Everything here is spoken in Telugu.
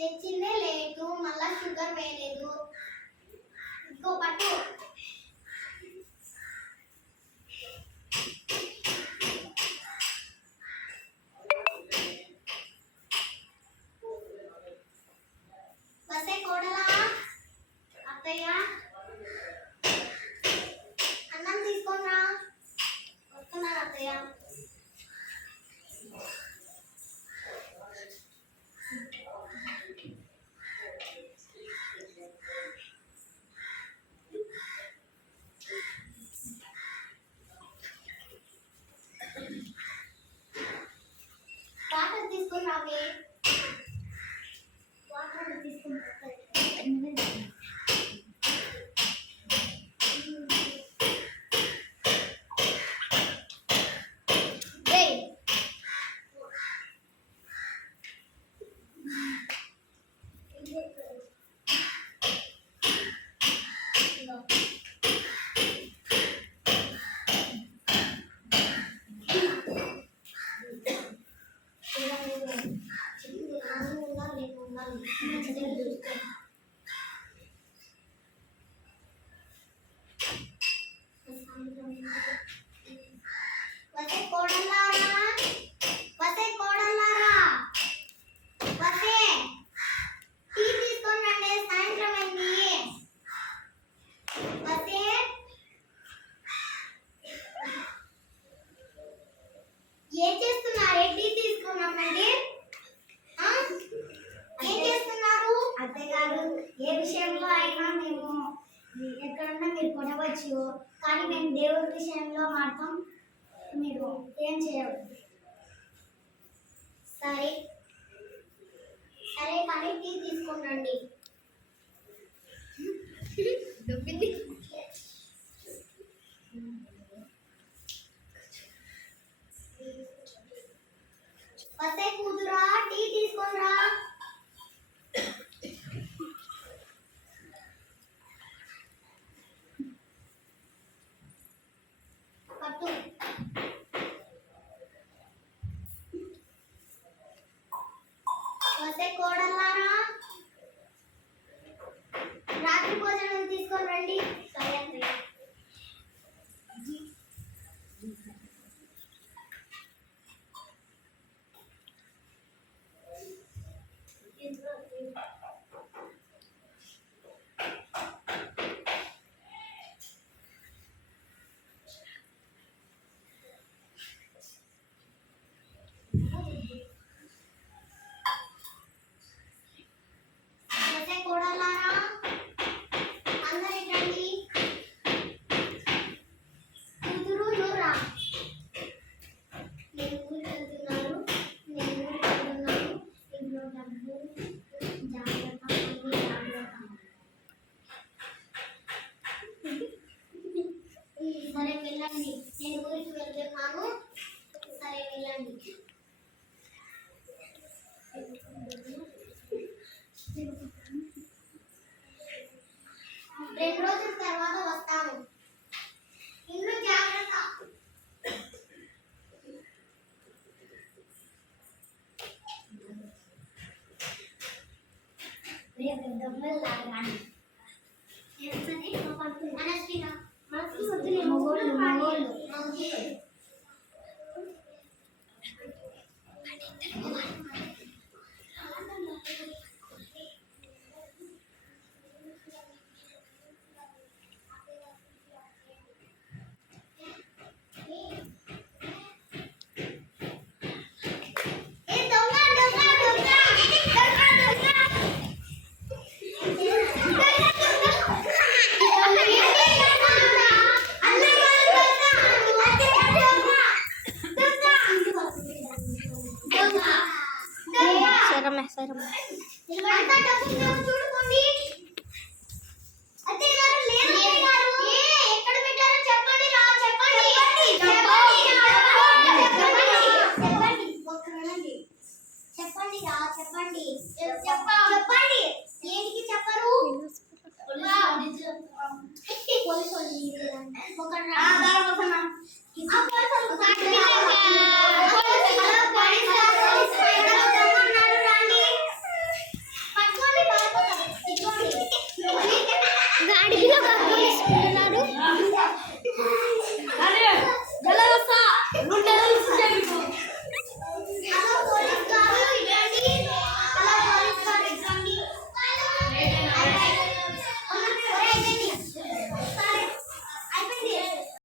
తెచ్చిందే లేటు, మళ్ళా షుగర్ వేయలేదు. ఇంకో పట్టు. వసే కోడలా, అత్తయ్య అన్నం తీసుకోరా. వస్తున్నాను అత్తయ్య. వాటర్ తీసుకున్నావే. వాటర్ తీసుకున్నా. వసే కోడలారా, వసే కోడలారా, వసే టీ తీసుకొని రండి, సాయంత్రం అయింది. వసే ఏం చేస్తున్నారు? టీ తీసుకున్నామండి. ఏం చేస్తున్నారు? అత్తయ్య గారు, ఏ విషయంలో అయినా మేము ఎక్కడన్నా మీరు కొనవచ్చు, కానీ మేము దేవుడి విషయంలో మాత్రం మీరు ఏం చేయవద్దు. సరే సరే, కానీ టీ తీసుకొని రండి. వసే కూతురా, టీ తీసుకొని రా. పట్టు. వసే కోడలారా, రాత్రి భోజనం తీసుకొని రండి. సరే అత్తయ్య. వసే కోడలారా, అందరూ రండి. కూతురు నూరా, నేను ఊరికి వెళ్తున్నాను, నేను ఊరికి వెళ్తున్నాను. ఇంట్లో డబ్బు జాగ్రత్త, అన్ని జాగ్రత్త. సరే వెళ్ళండి, నేను ఊరికి వెళ్తున్నాను. సరే వెళ్ళండి. 2 రోజుల తర్వాత వస్తాను. ఇల్లు జాగ్రత్త. చూడుకోండి.